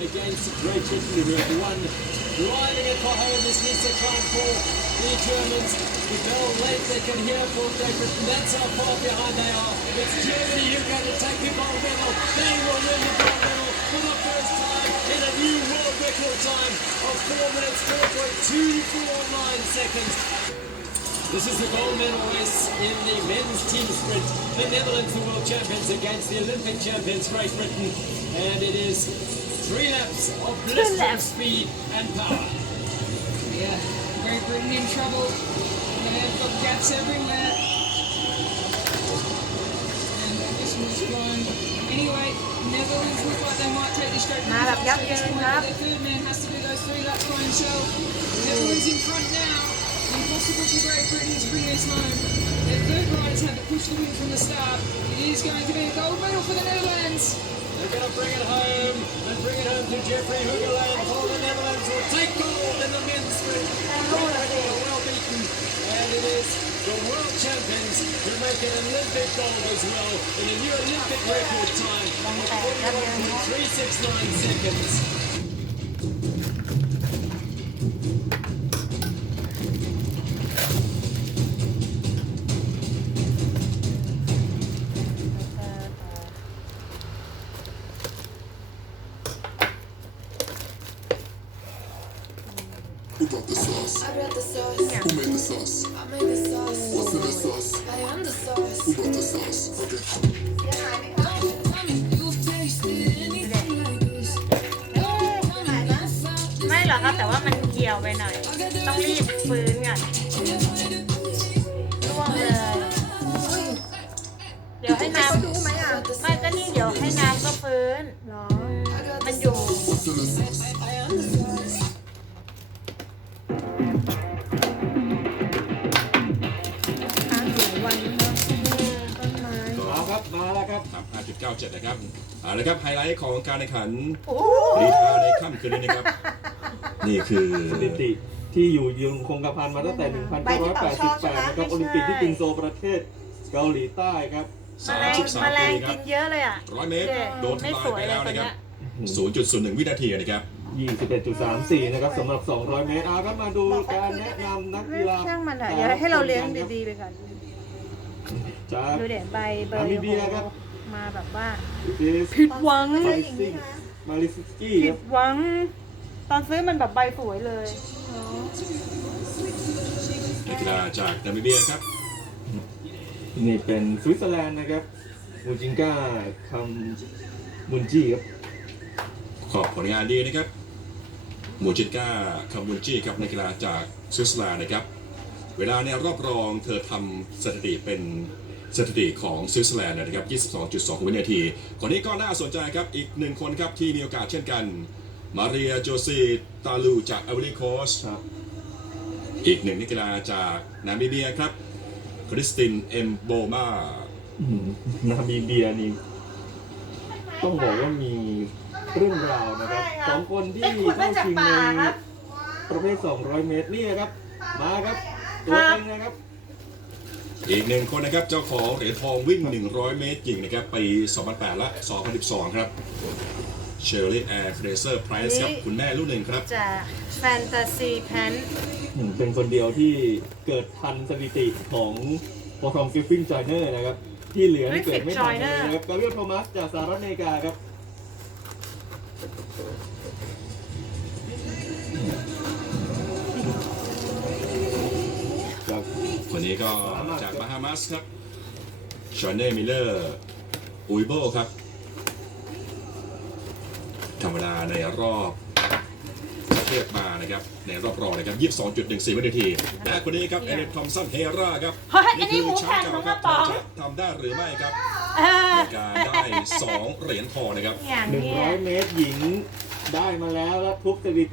against Great Britain who have won. Driving it for home, this needs to try and the Germans. The bell late they can hear for Great Britain. That's how far behind they are. It's Germany who can take the gold medal. They will win the gold medal for the first time in a new world record time of 4 minutes 4.249 seconds. This is the gold medal race in the men's team sprint. The Netherlands, the world champions, against the Olympic champions, Great Britain. And it is Three laps of blistering laps. speed and power. Yeah, Great Britain in trouble. They've got gaps everywhere. And this one's gone. Anyway, Netherlands look like they might take this straight from the point, third man has to do those three laps by himself. Netherlands in front now. Impossible for Great Britain to bring this home. Their third riders had to push the win from the start. It is going to be a gold medal for the Netherlands. They're going to bring it home. Jeffrey Hugeland for the Netherlands will take gold in the men's Britain well beaten and it is the world champions who make an Olympic gold as well in a new Olympic record time. Of 41.369 seconds. Who brought the sauce? I brought the sauce. Who made the sauce? I made the sauce. What's in the sauce? I am the sauce. Who brought the sauce? Okay. Tell me, you've tasted anything like this. Tell me, that's not ไม่หรอกครับแต่ว่ามันเหี่ยวไปหน่อย ต้องรีบฟื้นก่อนร่วงเลย เดี๋ยวให้น้ำรู้ไหมอะไม่ก็นี่เดี๋ยวให้น้ำก็ฟื้น หรอ มันอยู่ What's in the sauce? 97 นะครับเอาละครับไฮไลท์ของการแข่งขันกรีธาในค่ำคืนนี้นะครับ นี่คือสถิติที่อยู่ยืนคงกระพันมาตั้งแต่ 1988 นะครับโอลิมปิกที่กรุงโซประเทศเกาหลีใต้ครับแมลงแมล33งปีครักิบนเยอะเลยอะ ร้อยเมตรโดนทำลายไปแล้วนะครับ 0.01 วินาทีนะครับ21.34 นะครับสำหรับ 200 เมตรอาครับมาดูการแนะนำนักกีฬาช่างมันอะเดี๋ยวให้เราเลี้ยงดีๆไปก่อนดูเด่นใบเบอร์ร์มิเดีครับ มาแบบว่าดิสผิดหวังไฟซิงมาริสกี้ผิครัดบหวัง ตอนซื้อมันแบบใบสวยเลยนักกีฬาจากนามิเบียครับนี่เป็นสวิตเซอร์แลนด์นะครับ มูจิงก้าคัมมุนจีครับ ขอบผลงานดีนะครับ มูจินก้าคามุนจิครับนักกีฬาจากสวิตเซอร์แลนด์นะครับ เวลาในรอบรองเธอทำสถิติเป็น สถิติของสวิตเซอร์แลนด์นะครับ 22.2 วินาทีคนนี้ก็น่าสนใจครับ อีกหนึ่งคนครับที่มีโอกาสเช่นกัน มาเรียโจซีตาลูจากเอเวอรี่โคสครับอีกหนึ่งนักกีฬาจากนามิเบียครับ คริสตินเอ็มโบมาอืมนามิเบียนี่ต้องบอกว่ามีเรื่องราวนะครับสองคนที่เข้าชิงในประเภท 200 เมตรนี่นะครับ มาครับ ตัวเองนะครับ อีกหนึ่งคนนะครับ เจ้าของเหรียญทองวิ่ง 100 เมตรหญิงนะครับปี 2008 และ 2012 ครับเชอร์รี่แอร์เฟรเซอร์ไพรส์ครับคุณแม่รุ่นหนึ่งครับจะแฟนตาซีแพนอืมเป็นคนเดียวที่เกิดทันสถิติของพอทอมกริฟฟินจอยเนอร์นะครับ ที่เหลือนี่เกิดไม่ทันเลยนะครับกาเบรียลโทมัสจากสหรัฐอเมริกาครับ จากคนนี้ก็จากบาฮามัสครับชอนเน่มิลเลอร์อุยโบครับธรรมดาในรอบเทียบมานะครับในรอบรองนะครับ22.14วินาที และคนนี้ครับเอเดนทอมสันเฮราครับเฮ้ยอันนี้คือหมูแชแผ่มนป์เก่าของคกรัระบป๋องจะทำได้หรือไม่ครับเออในการได้ 2 เหรียญทองนะครับอย่างเนี้ย100 เมตรหญิงได้มาแล้วแล้วทุกสถิติ